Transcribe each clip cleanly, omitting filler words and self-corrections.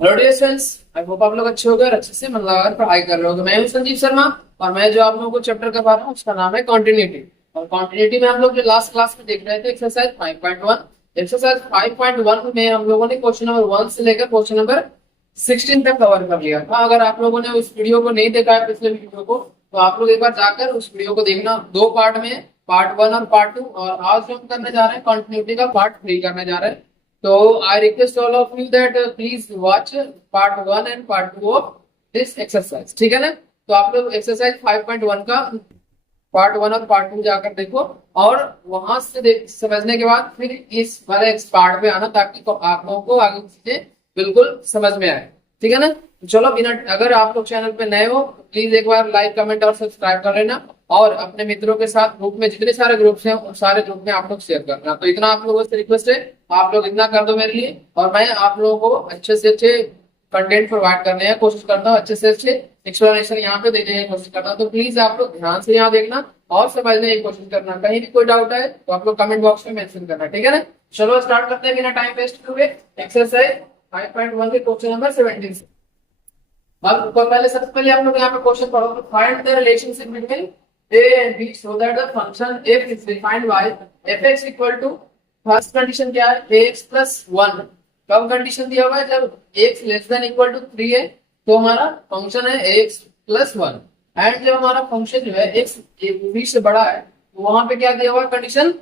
Hello dear friends, I hope आप लोग अच्छे हो गए और अच्छे से मन लगाकर पढ़ाई कर रहे हो। मैं हूं संजीव शर्मा और मैं जो आप लोगों को चैप्टर करवा रहा हूँ उसका नाम है कॉन्टिन्यूटी। और कॉन्टिन्यूटी में हम लोग जो लास्ट क्लास में देख रहे थे एक्सरसाइज 5.1। एक्सरसाइज 5.1 में हम लोगों ने क्वेश्चन नंबर 1 से लेकर क्वेश्चन नंबर 16 तक कवर कर लिया था। अगर आप लोगों ने उस वीडियो को नहीं देखा है, पिछले वीडियो को, तो आप लोग एक बार जाकर उस वीडियो को देखना। दो पार्ट में, पार्ट 1 और पार्ट 2। और आज जो हम करने जा रहे हैं कॉन्टिन्यूटी का पार्ट 3 करने जा रहे हैं। So I request all of you that please watch part 1 and part 2 of this exercise। ठीक है ना? तो आप लोग एक्सरसाइज 5.1 का पार्ट 1 और पार्ट 2 जाकर देखो और वहां से समझने के बाद फिर इस वाले पार्ट पे आना, ताकि तो आप लोगों को आगे की चीजें बिल्कुल समझ में आए। ठीक है ना? चलो बिना, अगर आप लोग चैनल पे नए हो प्लीज एक बार लाइक, कमेंट और सब्सक्राइब कर लेना। और अपने मित्रों के साथ ग्रुप में, जितने सारे ग्रुप्स हैं उन सारे ग्रुप में आप लोग शेयर करना। तो इतना आप लोगों से रिक्वेस्ट है, आप लोग इतना कर दो मेरे लिए। और मैं आप लोगों को अच्छे से अच्छे कंटेंट प्रोवाइड करने की कोशिश करता हूँ, अच्छे से अच्छे एक्सप्लेनेशन यहाँ पे देने की कोशिश करता हूँ। तो प्लीज आप लोग ध्यान से यहाँ देखना और समझने की कोशिश करना। कहीं भी कोई डाउट है तो आप लोग कमेंट बॉक्स में मेंशन करना। ठीक है ना? चलो स्टार्ट करते हैं बिना टाइम वेस्ट हुए एक्सरसाइज 5.1 के क्वेश्चन नंबर 17 से। अब पहले, सबसे पहले आप लोग यहाँ पे क्वेश्चन पढ़ो तो find the relationship between a and b so that the function f is defined by fx equal to, first condition क्या है, ax plus 1। कब कंडीशन दिया हुआ है, जब x less than equal to 3 है तो हमारा फंक्शन है ax plus 1। एंड जब हमारा फंक्शन जो है x b से बड़ा है तो वहां पे क्या दिया हुआ है, कंडीशन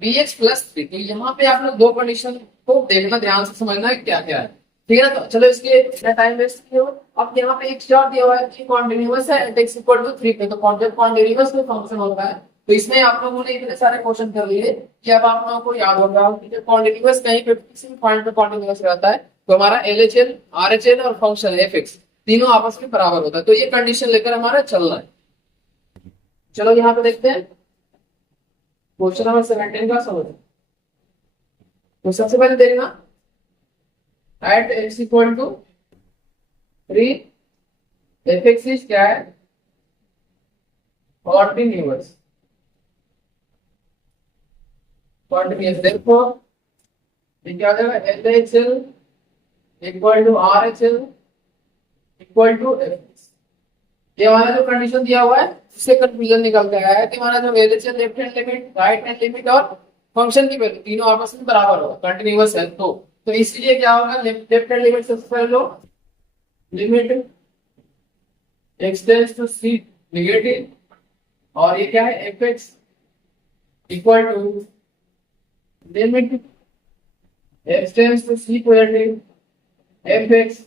bx plus 3। तो यहाँ पे आप लोग दो कंडीशन को देखना, ध्यान से समझना है क्या क्या है। ठीक है ना? तो चलो इसके टाइम वेस्ट किए हो। अब यहाँ पे एक चार्ट दिया हुआ है कि कॉन्टिन्यूअस है एट एक्स इक्वल टू 3 पे। तो कॉन्टिन्यूअस में फंक्शन होता है। तो इसमें आप लोगों ने इतने सारे क्वेश्चन कर लिए कि अब आप लोगों को याद होगा कि जब कॉन्टिन्यूअस कहीं पे किसी भी पॉइंट पे कॉन्टिन्यूअस रहता है तो हमारा एलएचएल, आरएचएल और फंक्शन एफएक्स तीनों आपस में बराबर होता है। तो ये कंडीशन लेकर हमारा चल रहा है। चलो यहाँ पे देखते हैं क्वेश्चन नंबर 17 का समझ। तो सबसे पहले देखना, at x equal to 3 fx is क्या है, कॉन्टिन्यूअस। कॉन्टिन्यूअस therefore ये क्या हो जाएगा, LHL equal to RHL equal to fx। ये हमारा जो कंडीशन दिया हुआ है उससे कंफ्यूजन निकल के आया है कि हमारा जो LHL left hand limit, right hand limit और फंक्शन की वैल्यू तीनों आपस में बराबर होगा, कंटिन्यूअस है। तो इसलिए क्या होगा, लेफ्ट हैंड लिमिट सबसे पहले लो, limit x tends to c negative, और ये क्या है fx equal to limit x tends to c positive, fx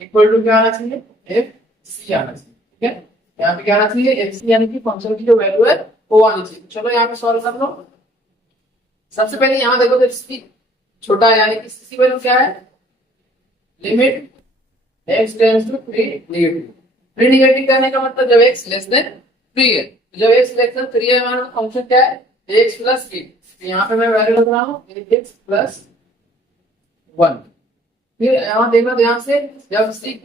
equal to क्या आना चाहिए, fc आना चाहिए। ठीक है? यहाँ पे क्या आना चाहिए, fc, यानी कि फंक्शन की जो वैल्यू है वो आनी चाहिए। चलो यहाँ पे सॉल्व कर लो। सबसे पहले यहाँ देखो, जब c छोटा है यानी कि c की वैल्यू क्या है, limit x tends to 3 negative. 3 negative करने का मतलब जब x लेस देन 3 है। तो जब x लेस देन 3 है हमारा फंक्शन क्या है, x प्लस 3। तो यहाँ पे मैं वैल्यू लग रहा हूँ x प्लस 1। फिर यहाँ देखना ध्यान से, जब c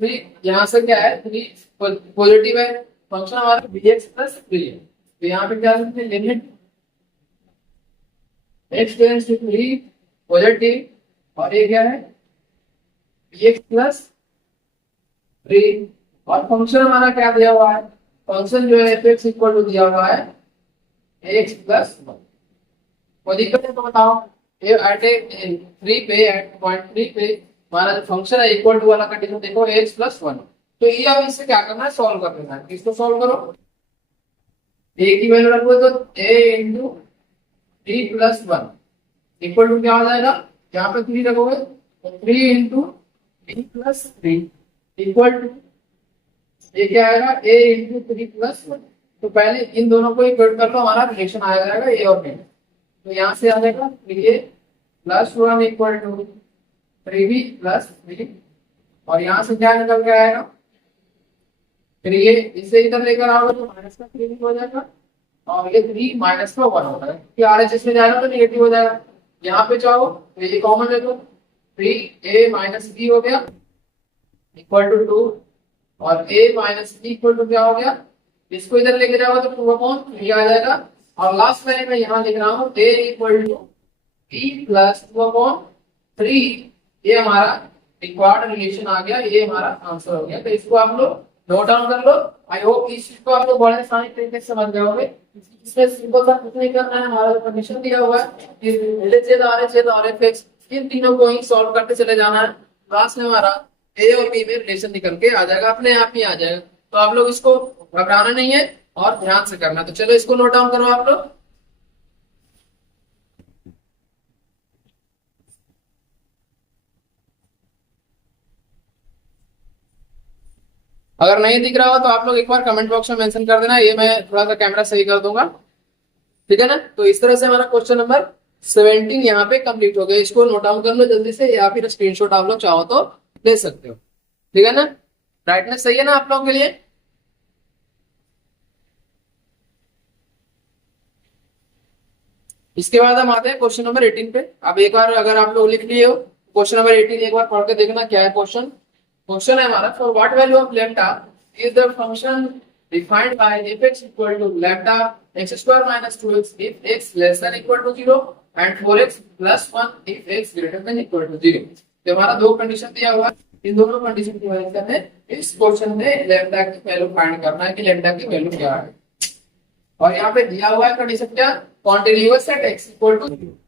3 यहाँ से क्या है, 3 पॉजिटिव है, फंक्शन हमारा bx प्लस 3 है। तो यहाँ पे क्या लिखते हैं, limit x tends to 3 positive, और ये क्या है, bx प्लस 3। और फंक्शन हमारा क्या दिया हुआ है, फंक्शन जो है fx इक्वल टू दिया हुआ है x प्लस 1। कोई दिक्कत है तो बताओ। ये एट 3 पे, एट पॉइंट 3 पे हमारा जो फंक्शन है इक्वल टू वाला कंडीशन देखो, x प्लस 1। तो ये अब इससे क्या करना है, सॉल्व कर देना है। इसको सॉल्व करो, a की वैल्यू रखो तो a into 3 plus 1 equal to क्या हो जाएगा, यहाँ पे 3 रखोगे तो 3 into b plus 3 equal to ये क्या आएगा, a इंटू 3 प्लस 1। तो पहले इन दोनों को इक्वल कर लो, हमारा रिलेशन आ जाएगा a और b। तो यहाँ से आ जाएगा 3a plus 1 equal to 3b plus 3। और यहाँ से क्या निकल के आएगा, 3a इसे इधर लेकर आओगे तो माइनस का 3 हो जाएगा, और ये 3 माइनस का 1 होता है कि RHS में जाएगा तो नेगेटिव हो जाएगा। यहाँ पे चाहो तो ये कॉमन ले लो, 3a माइनस b हो गया इक्वल टू 2, और a minus b equal to क्या हो गया, इसको इधर लेके जाओगे तो 2/3 आ जाएगा। और लास्ट में मैं यहाँ लिख रहा हूँ a equal to b plus 2/3। ये हमारा रिक्वायर्ड रिलेशन आ गया, ये हमारा आंसर हो गया। तो इसको आप लोग नोट डाउन कर लो। आई होप इस चीज को आप लोग बड़े आसानी तरीके से समझ जाओगे। इसमें सिंपल सा कुछ नहीं करना है, हमारा कंडीशन दिया हुआ है कि LHS RHS और FX इन तीनों को ही सॉल्व करते चले जाना है। लास्ट में हमारा ए और बी में रिलेशन निकल के आ जाएगा, अपने आप ही आ जाएगा। तो आप लोग इसको घबराना नहीं है और ध्यान से करना। तो चलो इसको नोट डाउन करो आप लोग। अगर नहीं दिख रहा हो तो आप लोग एक बार कमेंट बॉक्स में मेंशन कर देना, ये मैं थोड़ा सा कैमरा सही कर दूंगा, ठीक है ना। तो इस तरह से हमारा क्वेश्चन नंबर 17 यहाँ पे कंप्लीट हो गया। इसको नोट डाउन कर लो जल्दी से, या फिर स्क्रीनशॉट आप लोग चाहो तो ले सकते हो, ठीक है ना। ब्राइटनेस सही है ना आप लोगों के लिए? इसके बाद हम आते हैं क्वेश्चन नंबर 18 पे। अब एक बार अगर आप लोग लिख लिए हो क्वेश्चन नंबर 18, एक बार पढ़ के देखना क्या है क्वेश्चन। क्वेश्चन है हमारा, for what value of lambda is the function defined by fx equal to lambda x square minus 2x if x less than equal to 0 and 4x plus 1 if x greater than equal to 0। तो हमारा दो condition दिया हुआ है, इन दोनों condition की वजह से हमें इस क्वेश्चन में लैम्डा की वैल्यू फाइंड करना है कि लैम्डा की वैल्यू क्या है। और यहाँ पे दिया हुआ है कंडीशन क्या, continuous at x equal to 0।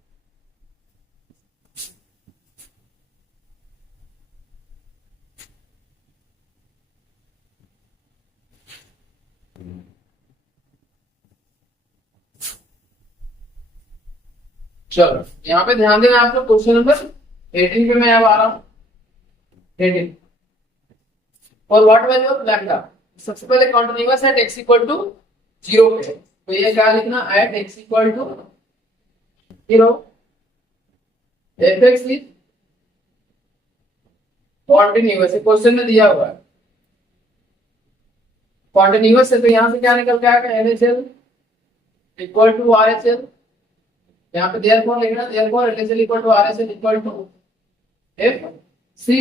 चलो यहाँ पे ध्यान देना आप लोग, क्वेश्चन नंबर 18 पे मैं अब आ रहा हूँ। 18 और व्हाट वैल्यू ऑफ लैम्डा, सबसे पहले continuous at x equal to 0 पे, तो ये क्या लिखना, at x equal to 0 fx is continuous, question में दिया हुआ है कॉन्टिन्यूअस है। तो यहाँ से क्या निकल के आएगा, LHS इक्वल टू RHS। यहाँ पे देयरफॉर लिखना, therefore LHS equal to RHS equal to FC।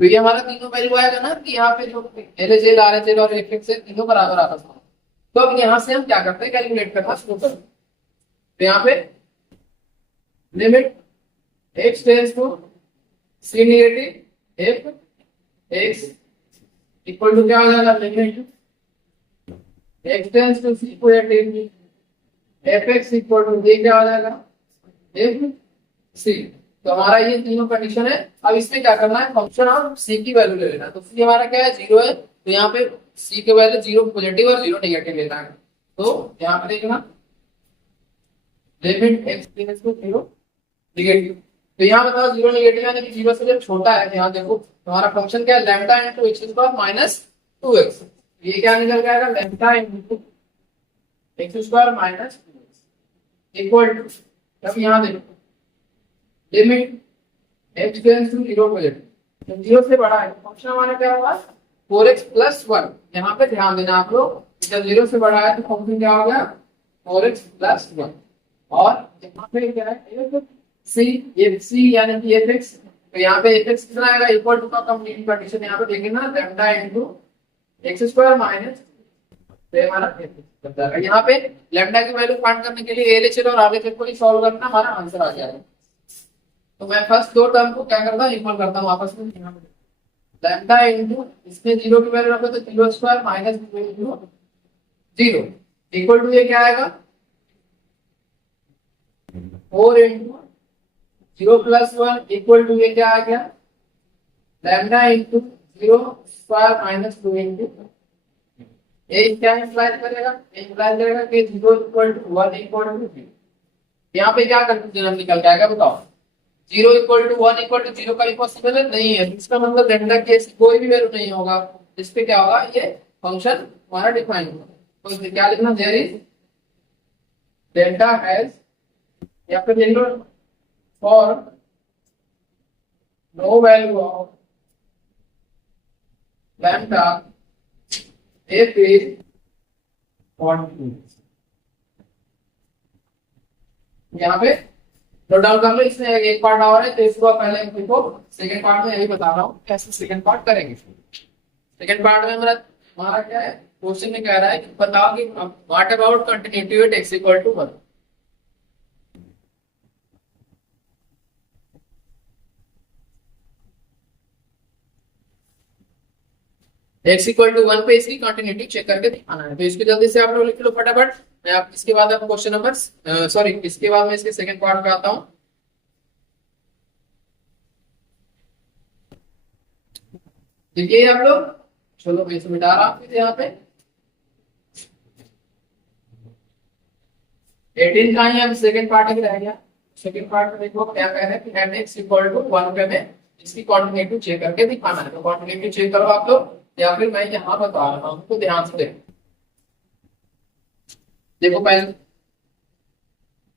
तो ये हमारा तीनों वैल्यू आएगा ना कि यहाँ पे जो LHS RHS और FX है तीनों बराबर आपस में। तो अब यहाँ से हम क्या करते हैं, कैलकुलेट करना शुरू करते हैं। तो यहाँ पे limit x tends to c negative f x equal to क्या हो जाएगा, limit x tends to c positive fx equal to ये क्या हो जाएगा, fc। तो हमारा ये तीनों कंडीशन है। अब इसमें क्या करना है, फंक्शन ऑफ c की वैल्यू ले लेना है। तो c हमारा क्या है, 0 है, तो यहाँ पे c की वैल्यू 0 पॉजिटिव और 0 नेगेटिव लेना है। तो यहाँ पे देखना limit x tends to 0 negative. तो यहाँ बताओ 0 नेगेटिव यानी कि 0 से जब छोटा है, यहाँ देखो हमारा फंक्शन क्या है, lambda into x square minus 2x। ये क्या निकल जाएगा, lambda into x square minus 2x equal to, अब यहाँ देखो limit x tends to 0 positive, तो 0 से बड़ा है, फंक्शन हमारा क्या होगा 4x प्लस 1। यहाँ पे ध्यान देना आप लोग, जब 0 से बड़ा है तो फंक्शन क्या हो गया 4x प्लस 1। और यहाँ पे क्या है c, ये c यानी कि fx। तो यहाँ पे fx कितना आएगा, इक्वल टू का कंप्लीट कंडीशन यहाँ पे देखेंगे ना, lambda into x square minus, तो हमारा fx। यहाँ पे लैम्डा की वैल्यू फाइंड करने के लिए LHS और RHS को ही सॉल्व करना, हमारा आंसर आ जाएगा। तो मैं फर्स्ट दो टर्म को क्या करता हूँ, इक्वल करता हूँ आपस में। यहाँ पे लैम्डा इनटू इसमें 0 की वैल्यू रखो तो 0 स्क्वायर माइनस 0 इक्वल टू ये क्या आएगा 4 इंटू 0 प्लस 1 इक्वल टू ये क्या आ गया, lambda into 0 square minus 2 into ये क्या इंप्लाई करेगा, इंप्लाई करेगा कि 0 इक्वल टू 1 इक्वल टू 0। यहाँ पे क्या कंफ्यूजन निकल के आएगा बताओ, 0 इक्वल टू 1 इक्वल टू 0 का इम्पॉसिबल है, नहीं है। इसका मतलब लैम्डा की ऐसी कोई भी वैल्यू नहीं होगा, इस पे क्या होगा, ये फंक्शन हमारा डिफाइन होगा। तो क्या लिखना, देयर इज डेल्टा हैज, या फिर लिख लो for no value of lambda if is continuous। यहाँ पे नोट डाउन कर लो, इसमें एक पार्ट और है तो इसको पहले देखो, सेकंड पार्ट में यही बता रहा हूँ कैसे सेकंड पार्ट करेंगे। सेकंड पार्ट में हमारा क्या है, क्वेश्चन में कह रहा है कि बताओ कि what about continuity at x equal to 1। x equal to 1 पे इसकी कंटिन्यूटी चेक करके दिखाना है। तो इसको जल्दी से आप लोग लिख लो फटाफट। मैं आप इसके बाद आप क्वेश्चन नंबर सॉरी इसके बाद मैं इसके सेकंड पार्ट पे आता हूँ। देखिए आप लोग, चलो मैं इसे मिटा रहा हूँ यहाँ पे 18 का ही अब सेकंड पार्ट ही रह गया। सेकंड पार्ट में देखो क्या कह रहे हैं कि एट एक्स इक्वल टू 1 पे में इसकी कॉन्टिन्यूटी चेक करके दिखाना है। तो कॉन्टिन्यूटी चेक करो आप लोग, या फिर मैं यहाँ बता रहा हूँ तो ध्यान से देखो पहले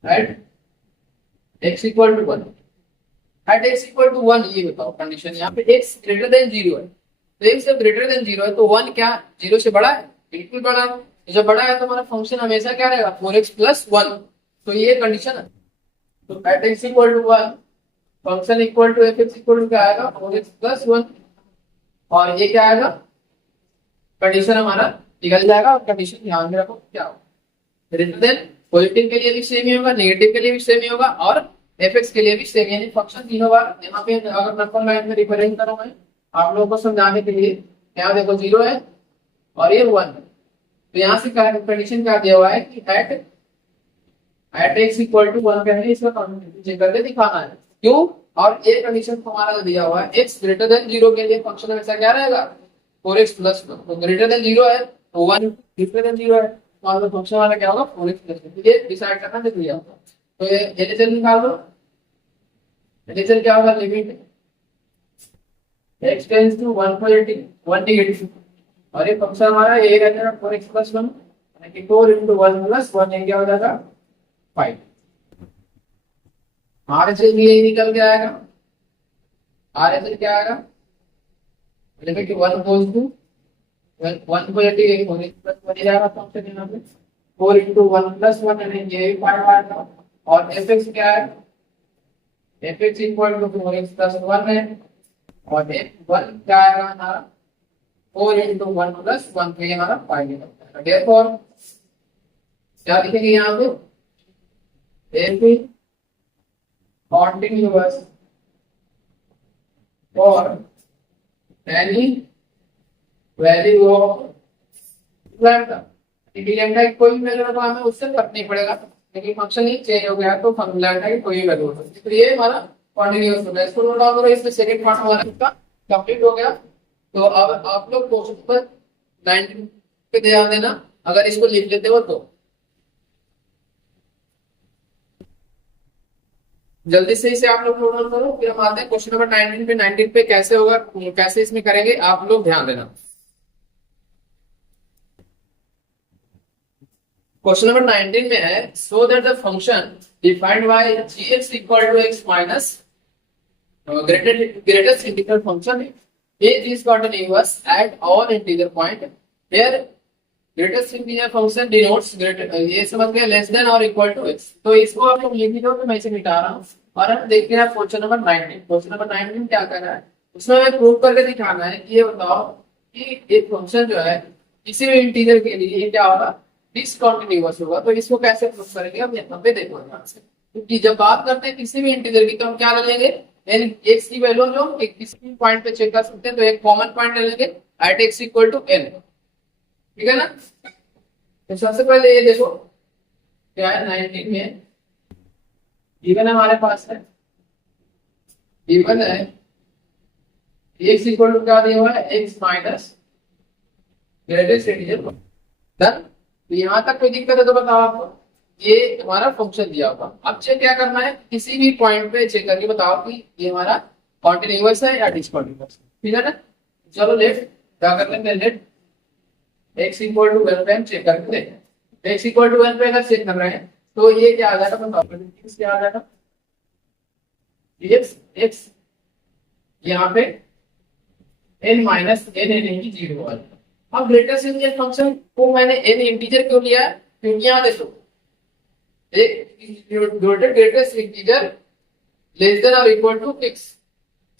at x equal to 1, at x equal to 1 ये बताओ कंडीशन, यहाँ पे x ग्रेटर देन 0 है। तो x जब ग्रेटर देन 0 है तो 1 क्या 0 से बड़ा है? बिल्कुल बड़ा है। तो जब बड़ा है तो हमारा फंक्शन हमेशा क्या रहेगा 4x प्लस 1। तो ये कंडीशन है। तो at x equal to 1 function equal to f x equal to क्या आएगा 4x प्लस 1, और ये क्या आएगा कंडीशन हमारा निकल जाएगा। और कंडीशन ध्यान में रखो क्या होगा, ग्रेटर देन पॉजिटिव के लिए भी सेम ही होगा, नेगेटिव के लिए भी सेम ही होगा, और एफ एक्स के लिए भी सेम, यानी फंक्शन तीनों बार यहाँ पे अगर नंबर लाइन में रिप्रेजेंट करूँ मैं आप लोगों को समझाने के लिए, यहाँ देखो 0 है और ये 1 है। तो यहाँ से कंडीशन क्या दिया हुआ है कि एट एक्स इक्वल टू 1 पे है, इसका कॉन्टिन्यूटी चेक करके दिखाना है। क्यों? और ये कंडीशन हमारा दिया हुआ है x ग्रेटर देन 0 के लिए फंक्शन हमेशा क्या रहेगा 4x प्लस 1। तो ग्रेटर देन 0 है तो 1 ग्रेटर देन 0 है, तो फंक्शन वाला क्या होगा 4x प्लस 1। ये डिसाइड करना जरूरी है। तो ये एलिजन निकाल दो। एलिजन क्या होगा limit x tends to 1 negative, और ये फंक्शन हमारा ये रहेगा 4x प्लस 1, यानी कि 4 into 1 प्लस 1 ये क्या हो जाएगा 5। आर से भी यही निकल के आएगा। आर से क्या आएगा लिमिट 1 गोज टू 1 को लेके ये प्लस 1 जाएगा फंक्शन यहाँ पे 4 into 1 प्लस 1 यानी ये भी 5 आएगा। और fx क्या है fx equal to 4x plus 1 है, और f1 क्या आएगा हमारा 4 into 1 प्लस 1 तो ये हमारा 5 है। देयरफॉर क्या लिखेंगे यहाँ पे f continuous for any value of lambda। Lambda की कोई भी वैल्यू तो हमें उससे फर्क नहीं पड़ेगा, लेकिन फंक्शन ही चेंज हो गया तो लैम्डा की कोई भी वैल्यू हो सकती है। तो ये हमारा कॉन्टिन्यूअस होगा। इसको नोट डाउन करो। इसमें सेकंड पार्ट हमारा इसका कंप्लीट हो गया। तो अब आप लोग क्वेश्चन नंबर 19 पे ध्यान देना, अगर इसको लिख लेते हो तो जल्दी से इसे आप लोग नोट डाउन करो। फिर हम आते हैं क्वेश्चन नंबर 19 पे। 19 पे कैसे होगा, कैसे इसमें करेंगे आप लोग ध्यान देना। क्वेश्चन नंबर 19 में है so that the function defined by gx equal to x minus greatest integral function is continuous at all integer point here greatest integer function denotes greater ये समझ गए लेस देन और इक्वल टू x। तो इसको आप लोग लिख दो, तो मैं इसे मिटा रहा हूँ और हम देखते हैं क्वेश्चन नंबर 19। क्वेश्चन नंबर 19 क्या कर रहा है, उसमें हमें प्रूव करके दिखाना है कि ये बताओ कि एक फंक्शन जो है किसी भी इंटीजर के लिए ये क्या होगा डिसकंटिन्यूअस होगा। तो इसको कैसे प्रूव करेंगे हम यहाँ पे देखो ध्यान से, क्योंकि जब बात करते हैं किसी भी इंटीजर की तो हम क्या ले लेंगे x की वैल्यू जो एक किसी भी पॉइंट पे चेक कर सकते हैं। तो एक कॉमन पॉइंट ले लेंगे at x equal to n, ठीक है ना। तो सबसे पहले ये देखो क्या है 19 में इवन हमारे पास है, इवन है x इक्वल टू क्या दिया हुआ है x minus greatest integer done. तो यहाँ तक कोई दिक्कत है तो बताओ आपको, ये हमारा फंक्शन दिया होगा। अब चेक क्या करना है किसी भी पॉइंट पे चेक करके बताओ कि ये हमारा कॉन्टिन्यूअस है या डिसकंटिन्यूअस, ठीक है ना। चलो लेट क्या कर लेंगे, लेट x इक्वल टू 1 पे चेक करके देखें। x इक्वल टू 1 पे अगर चेक कर रहे हैं तो ये क्या आ जाएगा बताओ, क्या आ जाएगा x यहाँ पे n माइनस n यानी 0 वाला। अब ग्रेटेस्ट इंटीजर फंक्शन को मैंने n इंटीजर क्यों लिया है, क्योंकि यहाँ देखो ग्रेटेस्ट इंटीजर लेस देन और इक्वल टू x,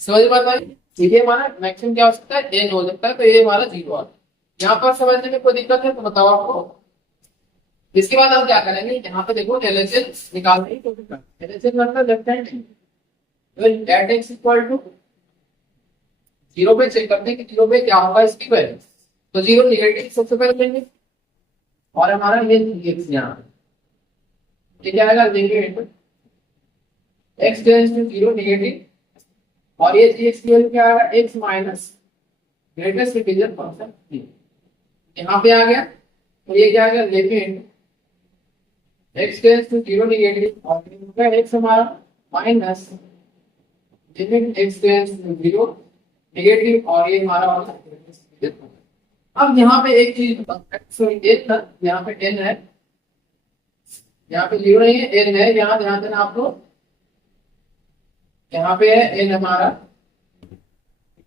समझ में आता है। ये हमारा मैक्सिमम क्या हो सकता है n हो सकता है, तो ये हमारा 0 है। यहाँ पर समझने में कोई दिक्कत है तो बताओ आपको। इसके बाद हम क्या करेंगे, यहाँ पे देखो एलएचएल निकालने की कोशिश करें। एलएचएल मतलब left hand at x equal to 0 पे चेक करते हैं कि 0 पे क्या होगा इसकी वैल्यू। तो जीरो निगेटिव सबसे पहले लेंगे और हमारा ये एक्स यहाँ ये क्या आएगा negative x tends to zero negative और ये एक्स की वैल्यू क्या आएगा x minus greatest integer function यहाँ पे आ गया तो ये क्या आ गया limit x tends to zero negative और x हमारा minus limit x tends to zero negative और ये हमारा वाला। अब यहाँ पे एक चीज सॉरी n था यहाँ पे n है यहाँ पे जीरो नहीं है n है यहाँ ध्यान देना आप लोग यहाँ पे है n हमारा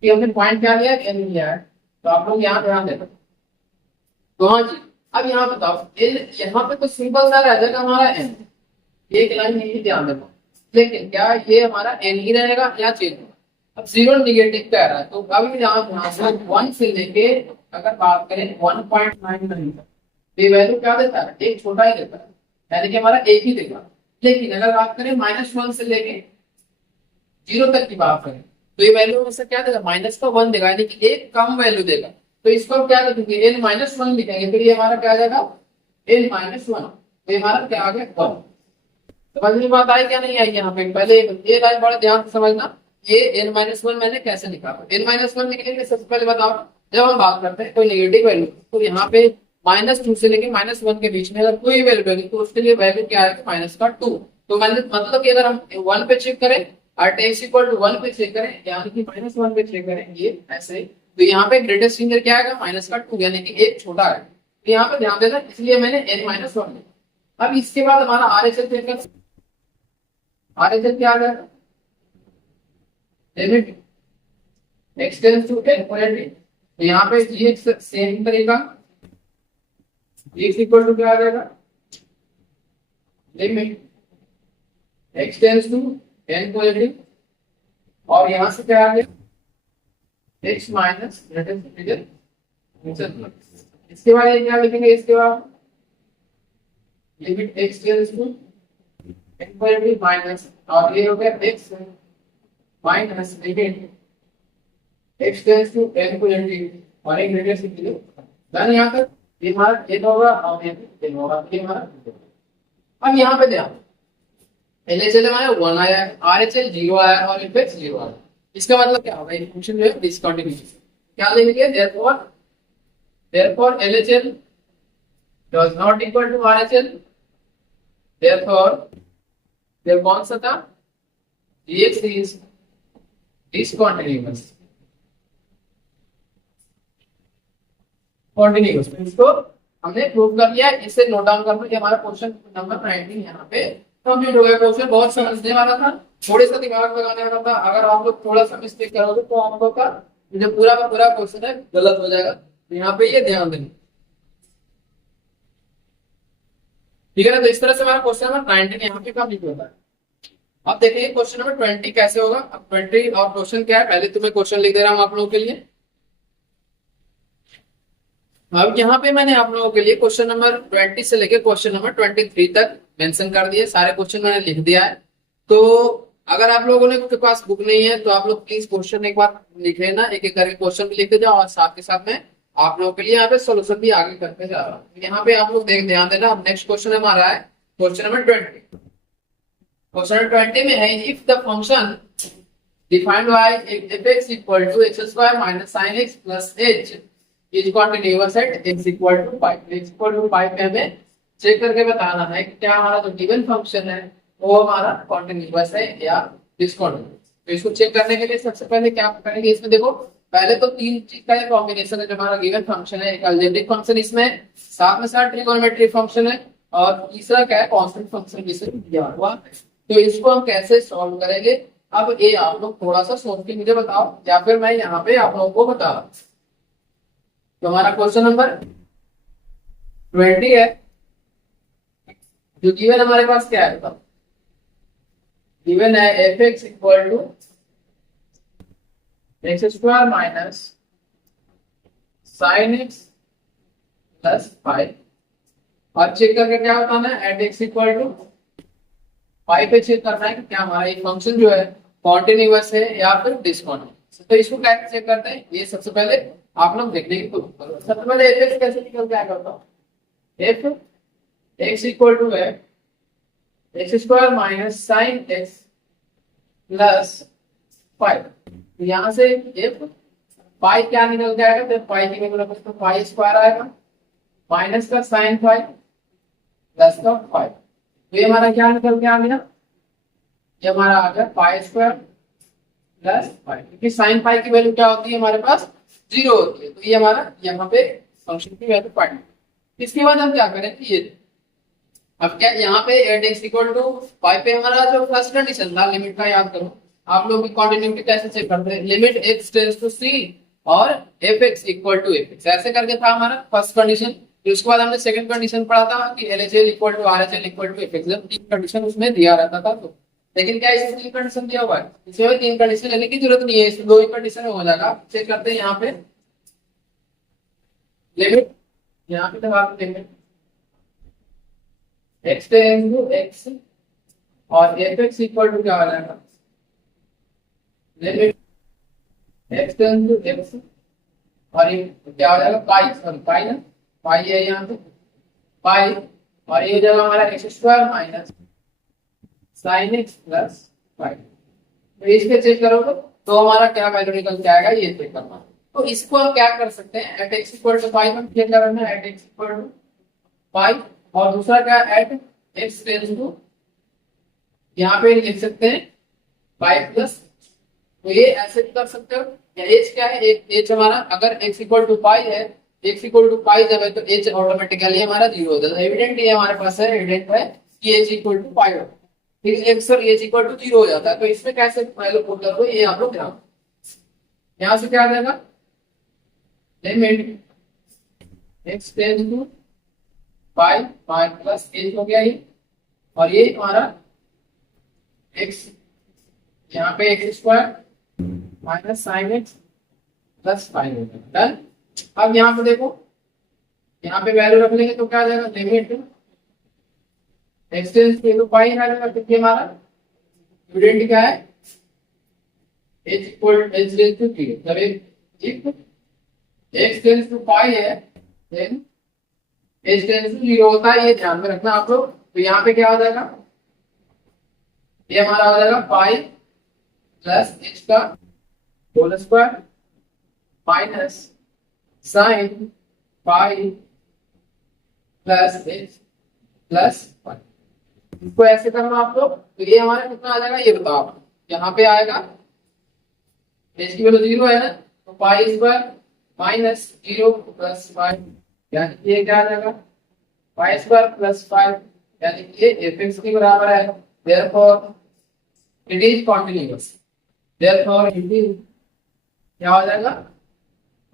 कि हमने पॉइंट क्या लिया n लिया है तो आप लोग यहाँ ध्यान देना। तो हाँ जी अब यहाँ बताओ n यहाँ पे तो सिंपल सा रह जाएगा हमारा n एक लाइन नहीं ध्यान देना लेकिन क्या ये हमारा n ही रहेगा या चेंज होगा। अब जीरो निगेटिव कह रहा है तो अभी यहाँ से 1 से लेके अगर बात करें 1.99 तक ये वैल्यू क्या देता है एक छोटा ही देता है यानी कि हमारा एक ही देगा। लेकिन अगर बात करें -1 से लेके 0 तक की बात करें तो ये वैल्यू में से क्या देगा माइनस का 1 देगा यानी कि एक कम वैल्यू देगा। तो इसको हम क्या लिखेंगे n-1 लिखेंगे फिर ये हमारा क्या आ जाएगा n-1 तो ये हमारा क्या आ गया 1। समझ में बात आई क्या नहीं आई यहाँ पे पहले ये लाइन बड़ा ध्यान से समझना ये n-1 मैंने कैसे लिखा n-1 लिखने के सबसे पहले बताओ जब हम बात करते हैं कोई नेगेटिव वैल्यू तो यहाँ पे -2 से लेके -1 के बीच में अगर कोई वैल्यू होगी तो उसके लिए वैल्यू क्या आएगा -2। तो मतलब कि अगर हम 1 पे चेक करें और x इक्वल टू 1 पे चेक करें यानी कि -1 पे चेक करें ये ऐसे तो यहाँ पे ग्रेटेस्ट इंटीजर क्या आएगा -2 यानी कि एक छोटा है तो यहाँ पे ध्यान देना इसलिए मैंने n-1 लिखा। अब इसके बाद हमारा RHS चेक कर RHS क्या आ जाएगा limit x tends to n तो यहाँ पे gx सेम तरीका x इक्वल टू क्या आ जाएगा limit x tends to n और यहाँ से क्या आ गया x माइनस इसके बाद ये क्या लिखेंगे इसके बाद limit x tends to n minus और ये हो गया x minus limit x tends to n और एक ग्रेटर से डन। यहाँ तक ये हमारा n होगा और ये होगा ये हमारा। अब यहाँ पे ध्यान LHL हमारा 1 आया है RHL 0 आया है और FX 0 आया है इसका मतलब क्या होगा ये फंक्शन जो है डिसकंटिन्यूअस क्या लिखेंगे therefore LHL does not equal to RHL therefore फिर कौन सा था GX is discontinuous कॉन्टिन्यूअस। इसको हमने प्रूव कर लिया इसे नोट डाउन कर लो कि हमारा क्वेश्चन नंबर 19 यहाँ पे कंप्लीट हो गया। क्वेश्चन बहुत समझने वाला था थोड़े सा दिमाग लगाने वाला था अगर आप लोग थोड़ा सा मिस्टेक करोगे तो आप लोगों का जो पूरा का पूरा क्वेश्चन है गलत हो जाएगा तो यहाँ पे ये ध्यान देना ठीक है ना। तो इस तरह से हमारा क्वेश्चन नंबर 19 यहाँ पे कंप्लीट होता है। अब देखिए क्वेश्चन नंबर 20 कैसे होगा। अब 20 और क्वेश्चन क्या है पहले तो मैं क्वेश्चन लिख दे रहा हूँ आप लोगों के लिए। अब यहाँ पे मैंने आप लोगों के लिए क्वेश्चन नंबर 20 से लेकर क्वेश्चन नंबर 23 तक मेंशन कर दिए सारे क्वेश्चन मैंने लिख दिया है। तो अगर आप लोगों ने के पास बुक नहीं है तो आप लोग प्लीज क्वेश्चन एक बार लिख लेना एक एक करके क्वेश्चन भी लिखते जाओ और साथ के साथ में आप लोगों के लिए यहाँ पे सोल्यूशन भी आगे करते जा रहा हूँ। यहाँ पे आप लोग ध्यान देना। अब नेक्स्ट क्वेश्चन हमारा है क्वेश्चन नंबर 20। क्वेश्चन नंबर 20 में है if the function defined by f(x) equal to x² minus sin x plus h is continuous at x equal to 5 x equal to 5 पे हमें चेक करके बताना है कि क्या हमारा जो गिवन फंक्शन है वो हमारा कॉन्टिन्यूअस है या डिसकंटिन्यूअस। तो इसको चेक करने के लिए सबसे पहले क्या करेंगे इसमें देखो पहले तो तीन चीज का कॉम्बिनेशन है जो हमारा गिवन फंक्शन है। एक अलजेब्रिक फंक्शन इसमें साथ में साथ ट्रिगोनोमेट्रिक फंक्शन है और तीसरा क्या है कांस्टेंट फंक्शन जिसे दिया हुआ है। तो इसको हम कैसे सॉल्व करेंगे अब ये आप लोग थोड़ा सा सोच के मुझे बताओ या फिर मैं यहाँ पे आप लोगों को बता रहा हूँ। तो हमारा क्वेश्चन नंबर 20 है जो गिवन हमारे पास क्या है बताओ। गिवन है f(x) equal to x² minus sin x plus 5 और चेक करके क्या बताना है एट x इक्वल टू 5 पे चेक करना है कि क्या हमारा ये फंक्शन जो है कॉन्टिन्यूअस है या फिर डिसकंटिन्यूअस। तो इसको कैसे चेक करते हैं ये सबसे पहले आप लोग देखने की कोशिश करो। सबसे पहले एफ एक्स कैसे निकल क्या करता हूँ, एफ एक्स इक्वल टू है x square minus sign x plus 5। तो यहाँ से एफ पाई क्या निकल जाएगा, जब पाई की निकल तो पाई स्क्वायर आएगा माइनस का साइन 5 प्लस का 5। तो ये हमारा क्या निकल के आ गया, ये हमारा आ गया पाई स्क्वायर प्लस 5, क्योंकि साइन पाई की वैल्यू क्या होती है हमारे पास 0 होती है। तो ये हमारा यहाँ पे फंक्शन की वैल्यू पाई। इसके बाद हम क्या करें, ये अब क्या यहाँ पे एट एक्स इक्वल टू 5 पे हमारा जो फर्स्ट कंडीशन था लिमिट का याद करो। आप लोग की कॉन्टिन्यूटी कैसे चेक करते हैं, limit x tends to c और f x equal to f x, ऐसे करके था हमारा फर्स्ट कंडीशन। फिर उसके बाद हमने सेकंड कंडीशन पढ़ा था कि L H L equal to R H L equal to f x, जब तीन कंडीशन उसमें दिया रहता था। तो लेकिन क्या इसमें तीन कंडीशन दिया हुआ है, इसमें तीन कंडीशन लेने की जरूरत नहीं है, इसमें दो ही कंडीशन में हो जाएगा। चेक करते हैं यहाँ पे लिमिट, यहाँ पे लगा limit x tends to x और एफ एक्स इक्वल टू क्या हो जाएगा, limit x tends to x और ये क्या हो जाएगा पाई, सॉरी पाई ना, पाई है यहाँ पे पाई, और ये हो जाएगा हमारा x square minus sign x plus 5। तो इसके चेक करोगे तो हमारा क्या वैल्यू निकल के आएगा, ये चेक करना। तो इसको हम क्या कर सकते हैं, एट एक्स इक्वल टू 5 हम चेक करना है, एट एक्स इक्वल टू 5, और दूसरा क्या एट एक्स टेंड्स टू, यहाँ पे लिख सकते हैं 5 प्लस। तो ये ऐसे भी कर सकते हो, या एच क्या है, एच हमारा अगर x इक्वल टू पाई है, x इक्वल टू पाई जब है तो h ऑटोमेटिकली हमारा 0 हो जाता है। एविडेंट ये हमारे पास है, एविडेंट है कि h इक्वल टू पाई होता है, फिर x और h इक्वल टू 0 हो जाता है। तो इसमें कैसे वैल्यू पुट करोगे, ये आप लोग ध्यान, यहाँ से क्या आ जाएगा, limit x tends to pi plus h हो गया ये, और ये हमारा x यहाँ पे x square minus sign x plus 5 done. अब यहाँ पे देखो, यहाँ पे वैल्यू रख लेंगे तो क्या आ जाएगा, limit x tends to pi आ जाएगा, कितने हमारा स्टूडेंट क्या है h equal h tends to 3, जब एक x टेंड्स टू पाई है देन h टेंड्स टू 0 होता है, ये ध्यान में रखना आप लोग। तो यहाँ पे क्या हो जाएगा, ये हमारा हो जाएगा पाई प्लस h का whole square minus sine pi plus h plus 5। इसको ऐसे करना आप लोग, तो ये हमारा कितना आ जाएगा, ये बताओ आप। यहाँ पे आएगा h की वैल्यू 0 है ना, तो पाई स्क्वायर माइनस 0 प्लस 5, यानी ये क्या आ जाएगा पाई स्क्वायर प्लस 5, यानी ये एफ एक्स के बराबर है। Therefore it is continuous, therefore it is क्या हो जाएगा,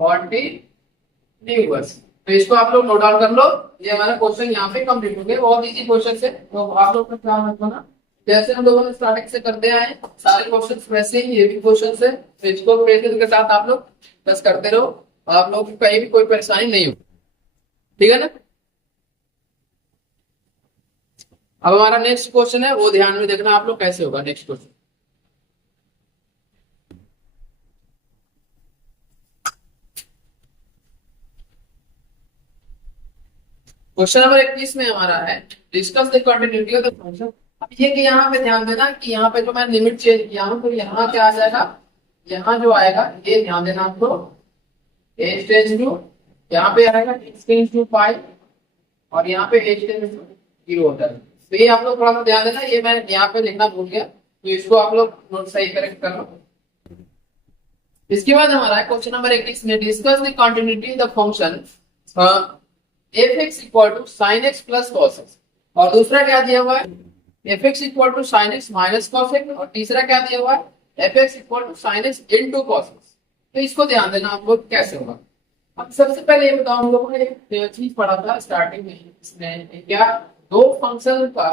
कॉन्टिन्यूअस। तो इसको आप लोग नोट डाउन कर लो, ये हमारा क्वेश्चन यहाँ पे कंप्लीट हो गया। बहुत इजी क्वेश्चन है, तो आप लोग का ध्यान रखना, जैसे हम लोगों ने स्टार्टिंग से करते आए सारे क्वेश्चंस वैसे ही ये भी क्वेश्चंस है। तो इसको प्रेक्टिस के साथ आप लोग बस करते रहो, आप लोग को कहीं भी कोई परेशानी नहीं हो, ठीक है ना। अब हमारा नेक्स्ट क्वेश्चन है, वो ध्यान में देखना आप लोग कैसे होगा नेक्स्ट क्वेश्चन। क्वेश्चन नंबर 21 में हमारा है discuss the continuity of the function. अब ये कि यहाँ पे ध्यान देना कि यहाँ पे जो मैं लिमिट चेंज किया हूँ, तो यहाँ क्या आ जाएगा, यहाँ जो आएगा ये ध्यान देना आपको, h टेंड्स टू यहाँ पे आएगा x टेंड्स टू पाई, और यहाँ पे h टेंड्स टू 0 होता है। तो ये आप लोग थोड़ा सा ध्यान देना, ये मैं यहाँ पे लिखना भूल गया, तो इसको आप लोग नोट सही करेक्ट कर लो। इसके बाद हमारा है क्वेश्चन नंबर 21 में discuss the continuity of the function f x equal to sine x plus cos x, और दूसरा क्या दिया हुआ है f x equal to sine x minus cos x, और तीसरा क्या दिया हुआ है f x equal to sine x into cos x. तो इसको ध्यान देना आप लोग कैसे होगा। अब सबसे पहले ये बताओ, हम लोगों ने एक चीज पढ़ा था स्टार्टिंग में, इसमें क्या दो फंक्शन का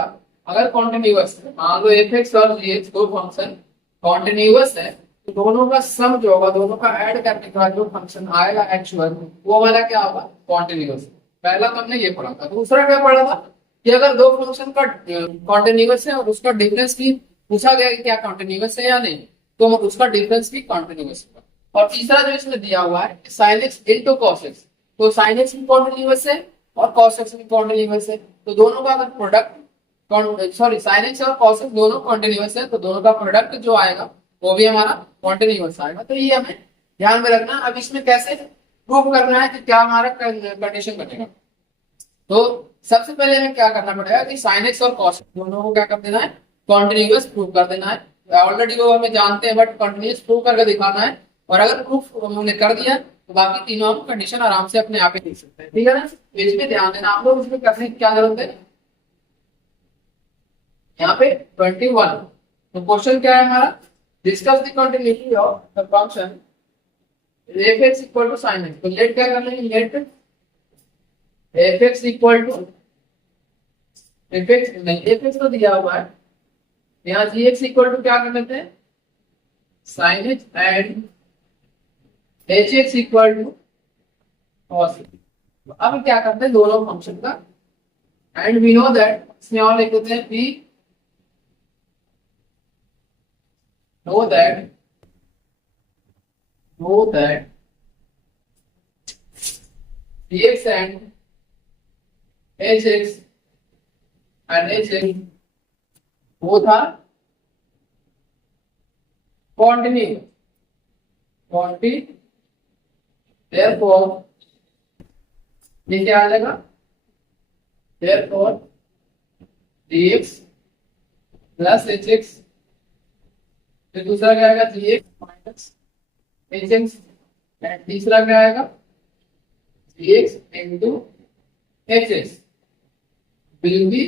अगर कॉन्टिन्यूअस है, मान लो एफ एक्स और जी एक्स दो फंक्शन कॉन्टिन्यूअस है, तो दोनों का सम जो होगा, दोनों का ऐड करने के बाद जो फंक्शन आएगा एक्चुअल, वो हमारा क्या होगा कॉन्टिन्यूअस। पहला तो हमने ये पढ़ा था। दूसरा क्या पढ़ा था कि अगर दो फंक्शन का कॉन्टिन्यूअस है और उसका डिफरेंस भी पूछा गया कि क्या कॉन्टिन्यूअस है या नहीं, तो उसका डिफरेंस भी कॉन्टिन्यूअस होगा। और तीसरा जो इसमें दिया हुआ है sin x into cos x, तो sin x भी कॉन्टिन्यूअस है और cos x भी कॉन्टिन्यूअस है, तो दोनों का अगर प्रोडक्ट sin x और cos x दोनों कॉन्टिन्यूअस है, तो दोनों का प्रोडक्ट जो आएगा वो भी हमारा कॉन्टिन्यूअस आएगा। तो ये हमें ध्यान में रखना। अब इसमें कैसे प्रूव करना है कि क्या हमारा कंडीशन बनेगा, तो सबसे पहले हमें क्या करना पड़ेगा कि sin x और cos x दोनों को क्या कर देना है, कॉन्टिन्यूअस प्रूव कर देना है। ऑलरेडी वो हमें जानते हैं, बट कॉन्टिन्यूअस प्रूव करके दिखाना है, और अगर प्रूफ हमने कर दिया तो बाकी तीनों हम कंडीशन आराम से अपने आप ही देख सकते हैं। ठीक है ना, तो इसमें ध्यान देना आप लोग, इसमें करने की क्या जरूरत है। यहाँ पे 21, तो क्वेश्चन क्या है हमारा, discuss the continuity of the function f x equal to sin x। तो लेट क्या कर लेंगे, let f x equal to f x नहीं, f x तो दिया हुआ है, यहाँ g x इक्वल टू क्या कर लेते हैं sin h and h x equal to cos x। तो अब क्या करते हैं दोनों फंक्शन का, एंड वी नो दैट, इसमें और लिख देते हैं we know that dx and hx and hx both are continuous, therefore ये क्या आ जाएगा, therefore dx plus hx, फिर दूसरा क्या आएगा gx माइनस hx, एंड तीसरा क्या आएगा gx into hx will be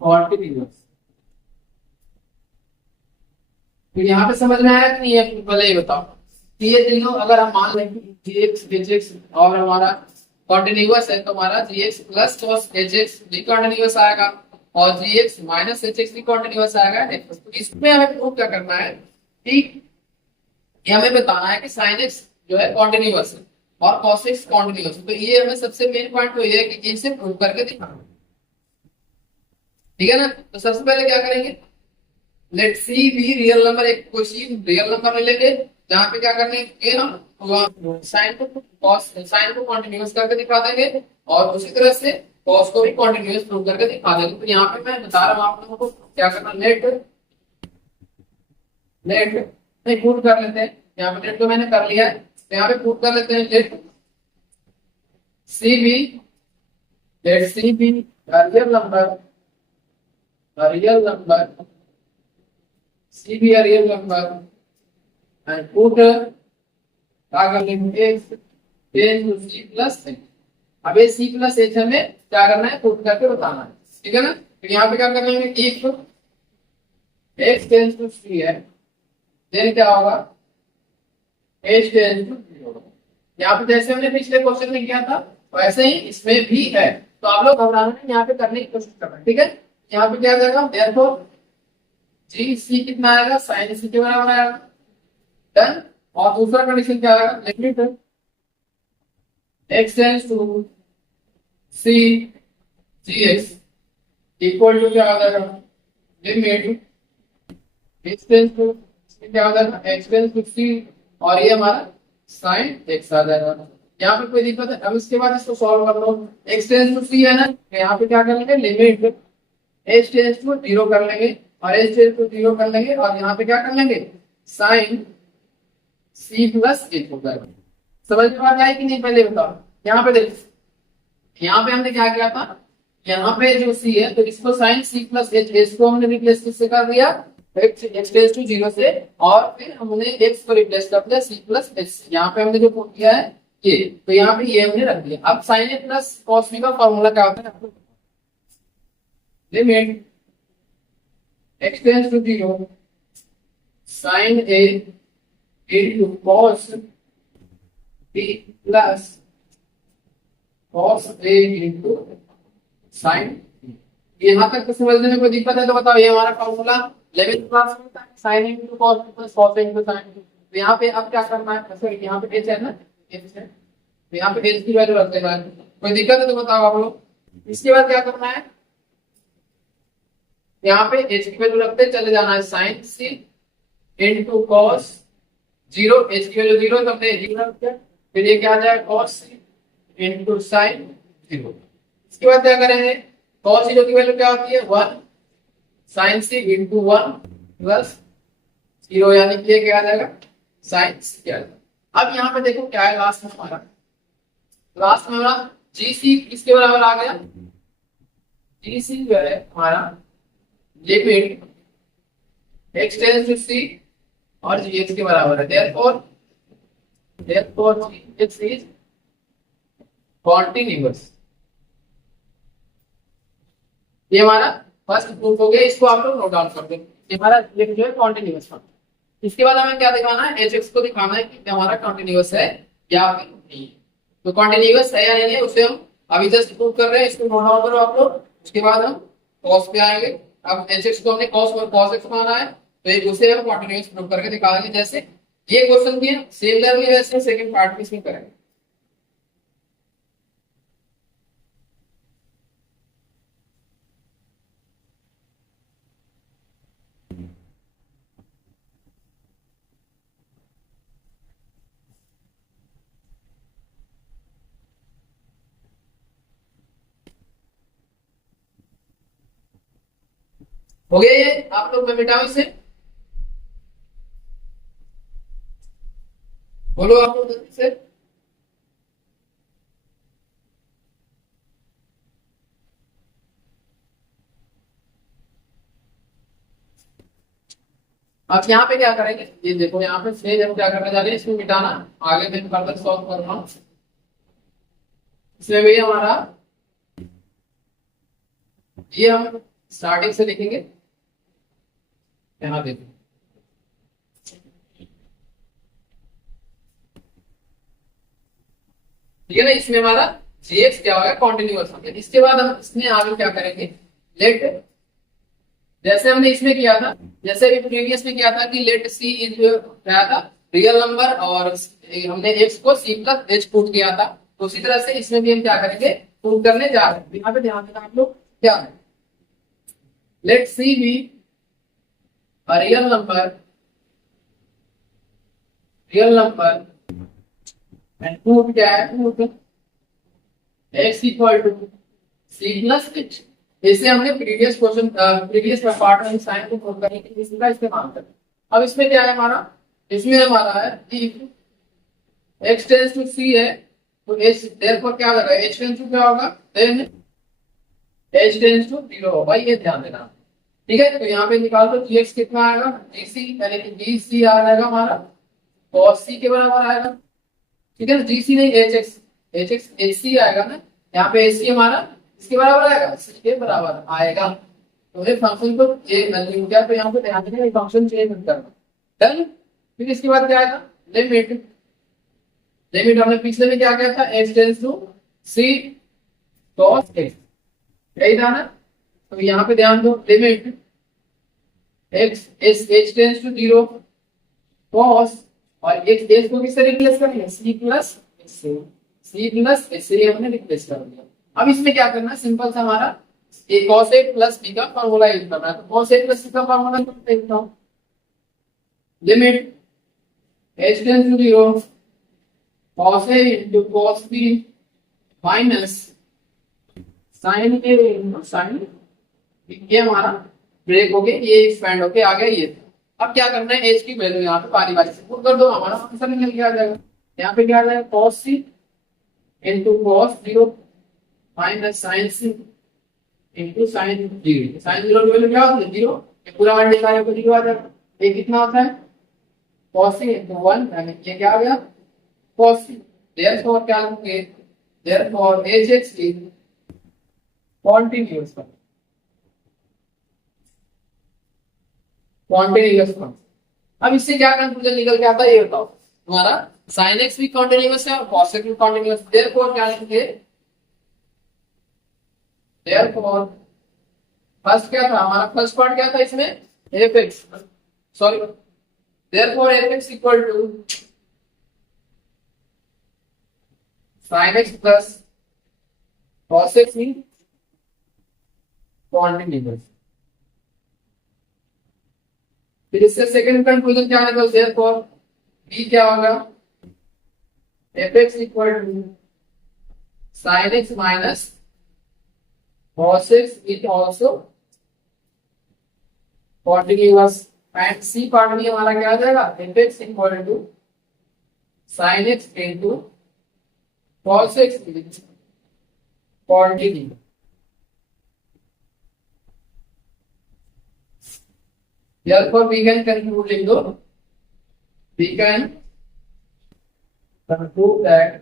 continuous। तो यहाँ पे समझ में आया कि नहीं है, पहले ही बताओ कि ये तीनों अगर हम मान लें कि gx hx और हमारा कॉन्टिन्यूअस है, तो हमारा gx प्लस cos hx भी कॉन्टिन्यूअस आएगा और gx माइनस hx भी कॉन्टिन्यूअस आएगा। तो इसमें हमें प्रूव क्या करना है कि ये हमें बताना है कि sin x जो है कॉन्टिन्यूअस है और cos x कॉन्टिन्यूअस है। तो ये हमें सबसे मेन पॉइंट तो ये है कि इसे प्रूव करके दिखाना, ठीक है ना। तो सबसे पहले क्या करेंगे, late c be real number, एक कोई सी रियल नंबर ले लेंगे जहां पे क्या करने के हम साइन को कॉन्टिन्यूअस करके दिखा देंगे और उसी तरह से cos को भी कॉन्टिन्यूअस प्रूव करके दिखा देंगे। तो यहाँ पे मैं बता रहा हूँ आप लोगों को क्या करना, लेट नहीं पुट कर लेते हैं, यहाँ पे लेट तो मैंने कर लिया है, तो यहाँ पे पुट कर लेते हैं let c be, let c be real number c be real number and put क्या कर लेंगे सी प्लस एच। अब ये सी प्लस एच हमें क्या करना है, पुट करके बताना है, ठीक है ना। तो यहाँ पे क्या कर लेंगे, इफ x टेंड्स टू सी है, देन क्या होगा h टेंड्स टू 0। यहाँ पे जैसे हमने पिछले क्वेश्चन में किया था वैसे ही इसमें भी है, तो आप लोग घबराना नहीं, यहाँ पे करने की कोशिश करना, ठीक है। यहाँ पे क्या आ जाएगा, देयरफॉर जी सी कितना आएगा, साइन सी के बराबर आएगा, डन। और दूसरा कंडीशन क्या आएगा, limit x tends to c gx equal to क्या आ जाएगा, लिमिट x टेंड्स टू क्या आ जाएगा, x टेंड्स टू c, और ये हमारा sin x आ जाएगा। यहाँ पे कोई दिक्कत है, अब इसके बाद इसको सॉल्व कर लो, x टेंड्स टू c है ना, तो यहाँ पे क्या कर लेंगे, लिमिट h टेंड्स टू 0 कर लेंगे और h टेंड्स टू 0 कर लेंगे, और यहाँ पे क्या कर लेंगे sin c प्लस h हो जाएगा। समझ में आ गया कि नहीं, पहले बताओ। यहाँ पे देखो, यहाँ पे हमने क्या किया था, यहाँ पे जो c है तो इसको sin c प्लस h, इसको हमने रिप्लेस किससे कर दिया, x टेंड्स टू 0 से, और फिर हमने x को रिप्लेस कर दिया c प्लस h। यहाँ पे हमने जो पुट किया है ये, तो यहाँ पे ये हमने रख दिया। अब sin a प्लस cos b का फॉर्मूला क्या होता है, limit x tends to 0 sin a into cos b प्लस cos a into sin। यहाँ तक तो समझने में कोई दिक्कत है तो बताओ, ये हमारा फॉर्मूला 11th क्लास में था, sin into cos plus cos a into sin। तो यहाँ पे अब क्या करना है, सॉरी यहाँ पे h है ना, h है, तो यहाँ पे h की वैल्यू रख देना है, कोई दिक्कत है तो बताओ आप लोग। इसके बाद क्या करना है, यहाँ पे h की वैल्यू रखते चले जाना है sin c into cos zero, H की वैल्यू जीरो तो हमने जीरो रख दिया, फिर ये क्या आ जाएगा कॉस सी इंटू साइन जीरो। इसके बाद क्या करेंगे, कॉस जीरो की वैल्यू क्या होती है 1 साइन सी इंटू 1 प्लस जीरो, यानी कि ये क्या आ जाएगा साइन सी क्या आ जाएगा। अब यहाँ पे देखो क्या है लास्ट में हमारा, लास्ट में हमारा जी सी किसके बराबर आ गया, जी सी जो है हमारा limit x tends to c और gx के बराबर है, therefore gx is continuous। ये हमारा फर्स्ट प्रूफ हो गया, इसको आप लोग नोट डाउन कर दो, ये हमारा लिमिट जो है कॉन्टिन्यूअस फंक्शन। इसके बाद हमें क्या दिखाना है, hx को दिखाना है कि हमारा कॉन्टिन्यूअस है या फिर नहीं है। तो कॉन्टिन्यूअस है या नहीं है उसे हम अभी जस्ट प्रूव कर रहे हैं, इसको नोट डाउन करो आप लोग। उसके बाद हम cos पे आएंगे, अब hx को हमने cos और cos x माना है तो एक उसे हम कॉन्टिन्यूअस प्रूव करके दिखाएंगे, जैसे ये क्वेश्चन दिया सिमिलरली वैसे सेकंड पार्ट में इसमें करेंगे। हो गया ये, आप लोग मैं मिटाओ इसे, बोलो आप लोग जल्दी से। अब यहाँ पे क्या करेंगे, ये देखो यहाँ पे से हम क्या करने जा रहे हैं, इसको मिटाना, आगे मैं फर्दर सॉल्व कर रहा हूँ। इसमें भी हमारा ये हम स्टार्टिंग से लिखेंगे, यहाँ देखो ठीक है ना, इसमें हमारा gx क्या होगा कॉन्टिन्यूअस हो गया। इसके बाद हम इसमें आगे क्या करेंगे, लेट जैसे हमने इसमें किया था, जैसे भी प्रीवियस में किया था कि लेट सी इज क्या था रियल नंबर और हमने x को c प्लस h पुट किया था, तो उसी तरह से इसमें भी हम क्या करेंगे प्रूव करने जा रहे हैं। यहाँ पे ध्यान देना आप लोग, क्या है let c be real number and prove क्या है, prove x equal to c plus h। इसे हमने प्रीवियस क्वेश्चन प्रीवियस पार्ट में साइन को प्रूव करने के लिए इसका इस्तेमाल कर। अब इसमें क्या है हमारा, इसमें हमारा है कि x टेंड्स टू c है तो h देयरफॉर क्या होगा, h टेंड्स टू क्या होगा, देन h टेंड्स टू 0 होगा, ये ध्यान देना ठीक है। तो यहाँ पे निकाल दो gx कितना आएगा, gc यानी कि gc आ जाएगा हमारा cos c के बराबर आएगा, ठीक है ना, gc नहीं hx hc आएगा ना, यहाँ पे hc हमारा इसके बराबर आएगा, c के बराबर आएगा। तो ये फंक्शन को चेंज वैल्यू क्या, तो यहाँ पे ध्यान देना ये फंक्शन चेंज मत करना, डन। फिर इसके बाद क्या आएगा, लिमिट लिमिट हमने पिछले में क्या किया था, x tends to c cos x, यही था ना। तो यहाँ पे ध्यान दो, limit x h tends to 0 cos और x h को किससे रिप्लेस करेंगे, c प्लस h से हमने रिप्लेस कर दिया। अब इसमें क्या करना है, सिंपल सा हमारा a cos a प्लस b का फार्मूला यूज करना है। तो cos a प्लस b का फार्मूला देखता हूँ, limit h tends to 0 cos a into cos b minus sine a sine, ये हमारा ब्रेक हो गया, ये एक्सपेंड होके आ गया ये। अब क्या करना है, h की वैल्यू यहाँ पे बारी बारी से पुट कर दो, हमारा आंसर निकल के आ जाएगा। यहाँ पे क्या आ जाएगा, cos c into cos 0 minus sine c into sine 0। Sine 0 की वैल्यू क्या होती है 0, ये पूरा मल्टीप्लाई होकर 0 आ जाएगा। ये कितना होता है cos c into 1, यानी ये क्या आ गया cos c। देयरफॉर क्या लिखेंगे, therefore hx is continuous function, continuous function. अब इससे क्या कंक्लूजन निकल के आता है ये बताओ, तुम्हारा sin x भी कॉन्टिन्यूअस है और cos x भी कॉन्टिन्यूअस, देयरफॉर क्या लिखेंगे, देयरफॉर फर्स्ट क्या था हमारा, फर्स्ट पार्ट क्या था इसमें fx, sorry therefore fx equal to sin x plus cos x in continuous. फिर इससे सेकंड कंक्लूजन क्या निकल देयरफॉर बी क्या होगा, f x equal to sine x minus cos x is also continuous. And C part में हमारा क्या आ जाएगा, f x equal to sine x into cos x is continuous. Therefore, we can conclude लिख दो, we can conclude that,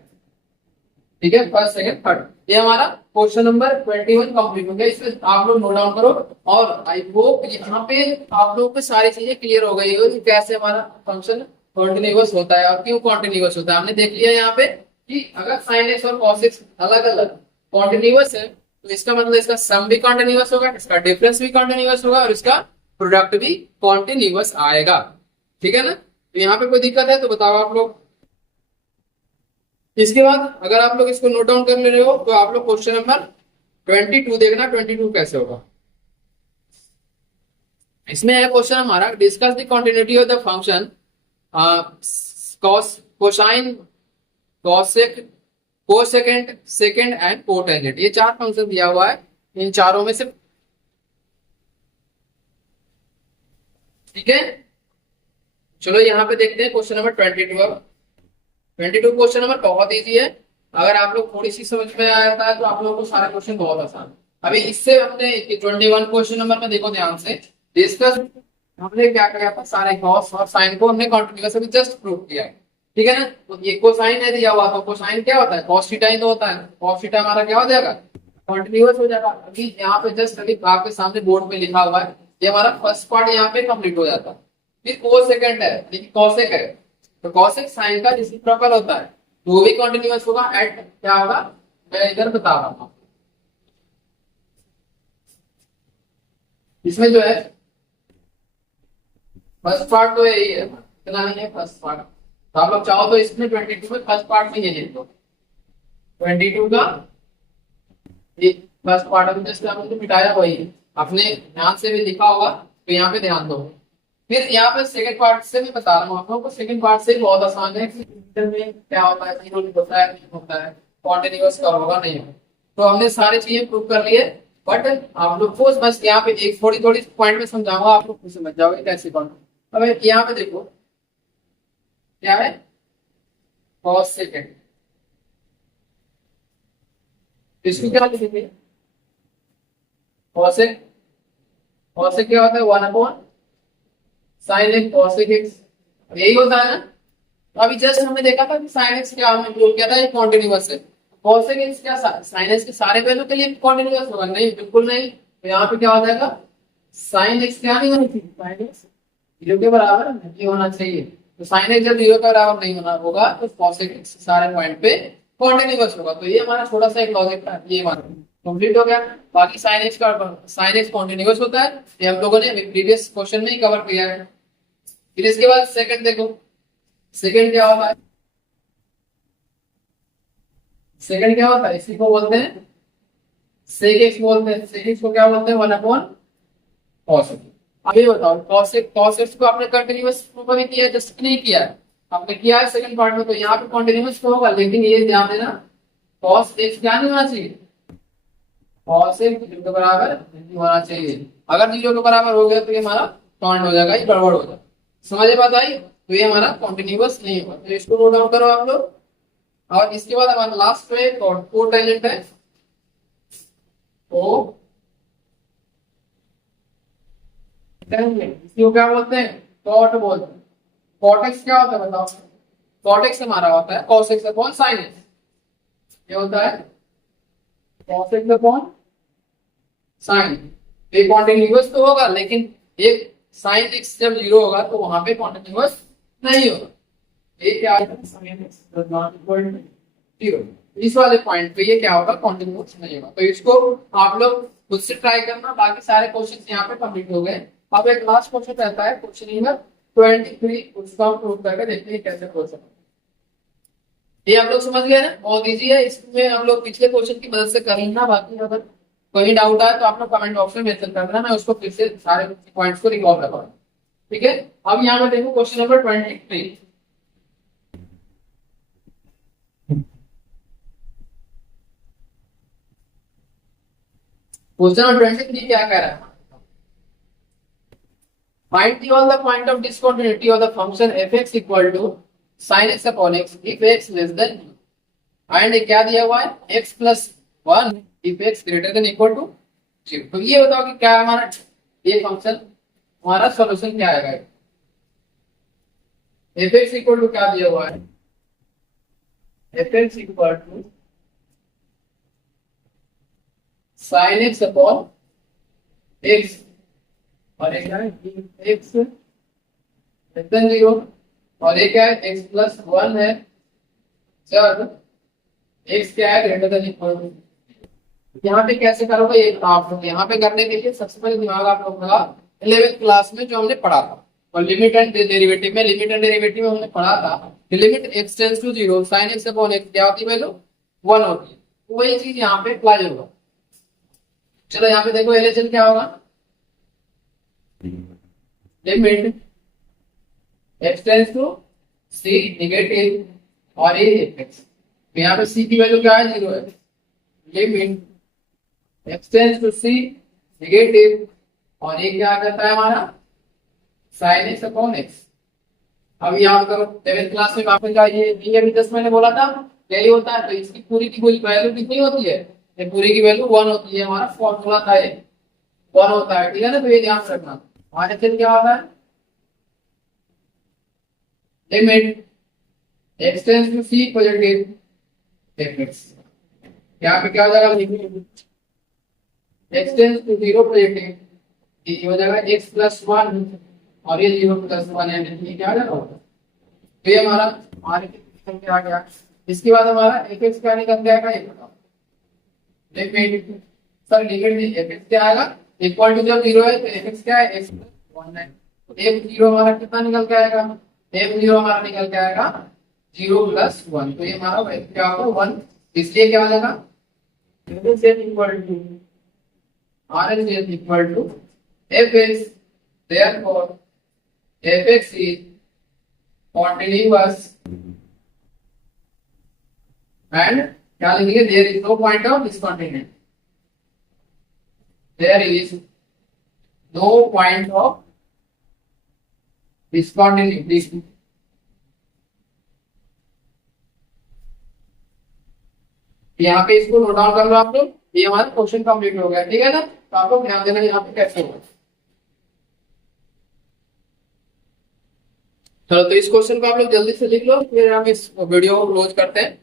ठीक है, first second third. ये हमारा क्वेश्चन नंबर 21 कंप्लीट हो गया। इसमें आप लोग नोट डाउन करो और आई होप यहाँ पे आप लोगों को सारी चीजें क्लियर हो गई हो कि कैसे हमारा फंक्शन कॉन्टिन्यूअस होता है और क्यों कॉन्टिन्यूअस होता है। हमने देख लिया यहाँ पे कि अगर साइन एक्स और कॉस एक्स अलग अलग कॉन्टिन्यूअस है तो इसका मतलब इसका सम भी कॉन्टिन्यूअस होगा, इसका डिफरेंस भी कॉन्टिन्यूअस होगा और इसका प्रोडक्ट भी कॉन्टिन्यूअस आएगा। ठीक है ना, तो यहाँ पे कोई दिक्कत है तो बताओ आप लोग। इसके बाद अगर आप लोग इसको नोट डाउन कर ले रहे हो तो आप लोग क्वेश्चन नंबर 22 देखना, 22 कैसे होगा। इसमें है क्वेश्चन हमारा, discuss the continuity of the function cosine cosec cosecant second and cotangent. ये चार फंक्शन दिया हुआ है, इन चारों में से, ठीक है। चलो यहाँ पे देखते हैं क्वेश्चन नंबर 22। अब 22 क्वेश्चन नंबर बहुत इजी है, अगर आप लोग थोड़ी सी समझ में आता है तो आप लोगों को सारे क्वेश्चन बहुत आसान। अभी इससे हमने 21 क्वेश्चन नंबर में देखो ध्यान से, डिस्कस हमने क्या किया था, सारे कॉस और साइन को हमने कॉन्टिन्यूअस अभी जस्ट प्रूव किया है। ठीक है ना, तो ये कोसाइन है दिया हुआ, तो कोसाइन क्या होता है, कॉस थीटा ही तो होता है। कॉस थीटा हमारा क्या हो जाएगा, कॉन्टिन्यूअस हो जाएगा। अभी यहाँ पे जस्ट अभी आपके सामने बोर्ड पे लिखा हुआ है, ये हमारा फर्स्ट पार्ट यहाँ पे कंप्लीट हो जाता है। फिर कोसेकेंड है, देखिए कॉसेक है, तो कॉसेक साइन का रेसिप्रोकल होता है, तो वो भी कॉन्टिन्यूअस होगा। एट क्या होगा, मैं इधर बता रहा हूँ। इसमें जो है फर्स्ट पार्ट तो यही है, इतना नहीं है फर्स्ट पार्ट, तो आप लोग चाहो तो इसमें 22 में फर्स्ट पार्ट में ये लिख दो, 22 का फर्स्ट पार्ट अभी जस्ट आपने मिटाया वही अपने ध्यान से भी लिखा होगा, तो यहाँ पे ध्यान दो। फिर यहाँ पे सेकंड पार्ट से मैं बता रहा हूँ आप लोगों को, सेकंड पार्ट से बहुत आसान है कि में क्या होता है, जीरो होता है नहीं होता है, कॉन्टिन्यूअस कब होगा नहीं होगा। तो हमने सारी चीजें प्रूव कर ली है, बट आप लोग को बस यहाँ पे एक थोड़ी थोड़ी पॉइंट में समझाऊंगा, आप लोग समझ जाओगे कैसे कौन। अब यहाँ पे देखो क्या है, कॉस सेकंड, इसको क्या लिखेंगे, कॉसेक, कॉसेक क्या होता है 1/, साइन एक्स कॉसेक एक्स, यही होता है ना। तो अभी जस्ट हमने देखा था कि साइन एक्स क्या हमने प्रूव किया था, ये कॉन्टिन्यूअस है। कॉसेक एक्स क्या साइन एक्स के सारे वैल्यू के लिए कॉन्टिन्यूअस होगा, नहीं बिल्कुल नहीं। तो यहाँ पे क्या हो जाएगा, साइन एक्स क्या नहीं होनी चाहिए, साइन एक्स 0 के बराबर नहीं होना चाहिए। तो साइन एक्स जब 0 के बराबर नहीं होना होगा तो कॉसेक एक्स सारे पॉइंट पे कॉन्टिन्यूअस होगा। तो ये हमारा छोटा सा एक लॉजिक था, ये हमारा कंप्लीट हो गया। बाकी साइन एक्स कॉन्टिन्यूअस होता है, ये हम लोगों ने प्रीवियस क्वेश्चन में ही कवर किया है। फिर इसके बाद सेकंड देखो, सेकंड क्या होता है, सेकंड क्या होता है, इसी को बोलते हैं सेक एक्स बोलते हैं। सेक एक्स को क्या बोलते हैं, 1/cos। अब ये बताओ cos एक्स को आपने कंटिन्यूअस प्रूव नहीं किया, जस्ट नहीं किया है, आपने किया है सेकंड पार्ट में, तो यहाँ पे कॉन्टिन्यूअस तो होगा, लेकिन ये ध्यान देना cos एक्स क्या नहीं होना चाहिए, cos एक्स 0 के बराबर नहीं होना चाहिए। अगर 0 के बराबर हो गया तो ये हमारा पॉइंट हो जाएगा, ये गड़बड़ हो जाएगा। समझ बात आई, तो ये हमारा कॉन्टिन्यूअस नहीं होगा, तो इसको नोट डाउन करो आप लोग। और इसके बाद हमारा लास्ट में कोटेंजेंट है, ओ इसको क्या बोलते हैं, कॉट बोलते हैं। कॉट एक्स क्या होता है बताओ, कॉट एक्स हमारा होता है cos x upon sin x, ये होता है cos x अपॉन sin। ये कॉन्टिन्यूअस तो होगा, लेकिन एक sin x जब 0 होगा तो वहां पे कॉन्टिन्यूअस नहीं होगा। ये क्या है, sin x does not equal to 0, इस वाले पॉइंट पे ये क्या होगा, कॉन्टिन्यूअस नहीं होगा। तो इसको आप लोग खुद से ट्राई करना। बाकी सारे क्वेश्चन यहाँ पे कंप्लीट हो गए। अब एक लास्ट क्वेश्चन रहता है, क्वेश्चन नंबर 23, उसका हम प्रूव करके देखते हैं कैसे हो सकता है। ये हम लोग समझ गए ना, बहुत इजी है। इसमें हम लोग पिछले क्वेश्चन की मदद से कर लेना, बाकी अगर कोई डाउट आए तो आप लोग कमेंट बॉक्स में मेंशन कर देना, मैं उसको फिर से सारे पॉइंट्स को रिकॉल करवाऊंगा। ठीक है, अब यहाँ पे देखो क्वेश्चन नंबर 23। क्वेश्चन नंबर 23 क्या कह रहा है? Find the all the point of discontinuity of the function f(x) equal to sin x upon x if x less than and क्या दिया हुआ है x plus 1 if x greater than equal to 0। तो ये बताओ कि क्या है हमारा ये फंक्शन, हमारा सॉल्यूशन क्या आएगा? f(x) equal to क्या दिया हुआ है? f(x) equal to sin x upon x और एक है x लेस देन 0 और एक है x प्लस 1 है जब x क्या है ग्रेटर देन इक्वल टू। यहाँ पे कैसे करोगे ये आप लोग, यहाँ पे करने के लिए सबसे पहले दिमाग आप लोग लगा 11th क्लास में जो हमने पढ़ा था और लिमिट एंड डेरिवेटिव में हमने पढ़ा था कि limit x tends to 0 sin x upon x क्या होती है वैल्यू 1 होती है। वही चीज यहाँ पे अप्लाई होगा। चलो यहाँ पे देखो एलएचएल क्या होगा, limit x tends to c negative और ये x, तो यहाँ पे c की वैल्यू क्या है 0 है। Limit x tends to c negative और ये क्या करता है हमारा sin x अपॉन x। अब याद करो 11th क्लास में वापस का ये अभी जस्ट मैंने बोला था यही होता है, तो इसकी पूरी की पूरी वैल्यू कितनी होती है? ये पूरी की वैल्यू 1 होती है, हमारा फॉर्मूला था ये 1 होता है, ठीक है ना। तो ये ध्यान रखना हमारे फिर क्या होता है limit x tends to c positive x, यहाँ पे क्या हो जाएगा limit x tends to 0 positive, ये हो जाएगा x प्लस 1 और ये 0 प्लस 1 यानी क्या आ जाएगा। तो ये हमारे निकल के आ गया। इसके बाद हमारा fx क्या निकल के आएगा ये बताओ। लिमिट सर लिमिट fx क्या आएगा इक्वल टू जब 0 है तो fx क्या है x प्लस 1 है, तो f0 हमारा कितना निकल के आएगा? f0 हमारा निकल के आएगा 0 प्लस 1, तो ये हमारा क्या होगा 1, इसलिए क्या हो जाएगा RHS equal to fx, therefore fx is continuous and क्या लिखेंगे there is no point of discontinuity, there is no point of discontinuity। यहाँ पे इसको नोट डाउन कर लो आप लोग, ये हमारा क्वेश्चन कंप्लीट हो गया, ठीक है ना। तो आप लोग ध्यान देना यहाँ पे कैसे होगा। चलो तो इस क्वेश्चन को आप लोग जल्दी से लिख लो, फिर हम इस वीडियो को क्लोज करते हैं।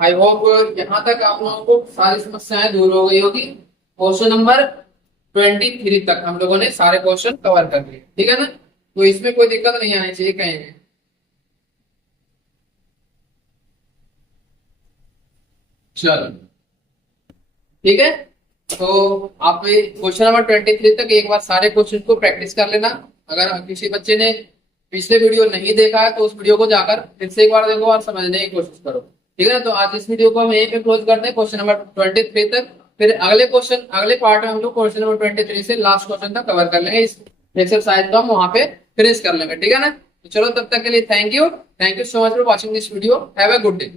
आई होप यहाँ तक आप लोगों को सारी समस्याएं दूर हो गई होगी। क्वेश्चन नंबर 23 तक हम लोगों ने सारे क्वेश्चन कवर कर लिए, ठीक है ना। तो इसमें कोई दिक्कत नहीं आनी चाहिए कहीं भी। चलो ठीक है, तो आप क्वेश्चन नंबर 23 तक एक बार सारे क्वेश्चन को प्रैक्टिस कर लेना। अगर किसी बच्चे ने पिछले वीडियो नहीं देखा है तो उस वीडियो को जाकर फिर से एक बार देखो और समझने की कोशिश करो, ठीक है ना। तो आज इस वीडियो को हम यहीं पे क्लोज करते हैं क्वेश्चन नंबर 23 तक। फिर अगले पार्ट में हम लोग क्वेश्चन नंबर 23 से लास्ट क्वेश्चन तक कवर कर लेंगे। इस एक्सरसाइज को हम वहां पे फिनिश कर लेंगे, ठीक है ना। तो चलो तब तक के लिए thank you so much for watching this video. Have a good day.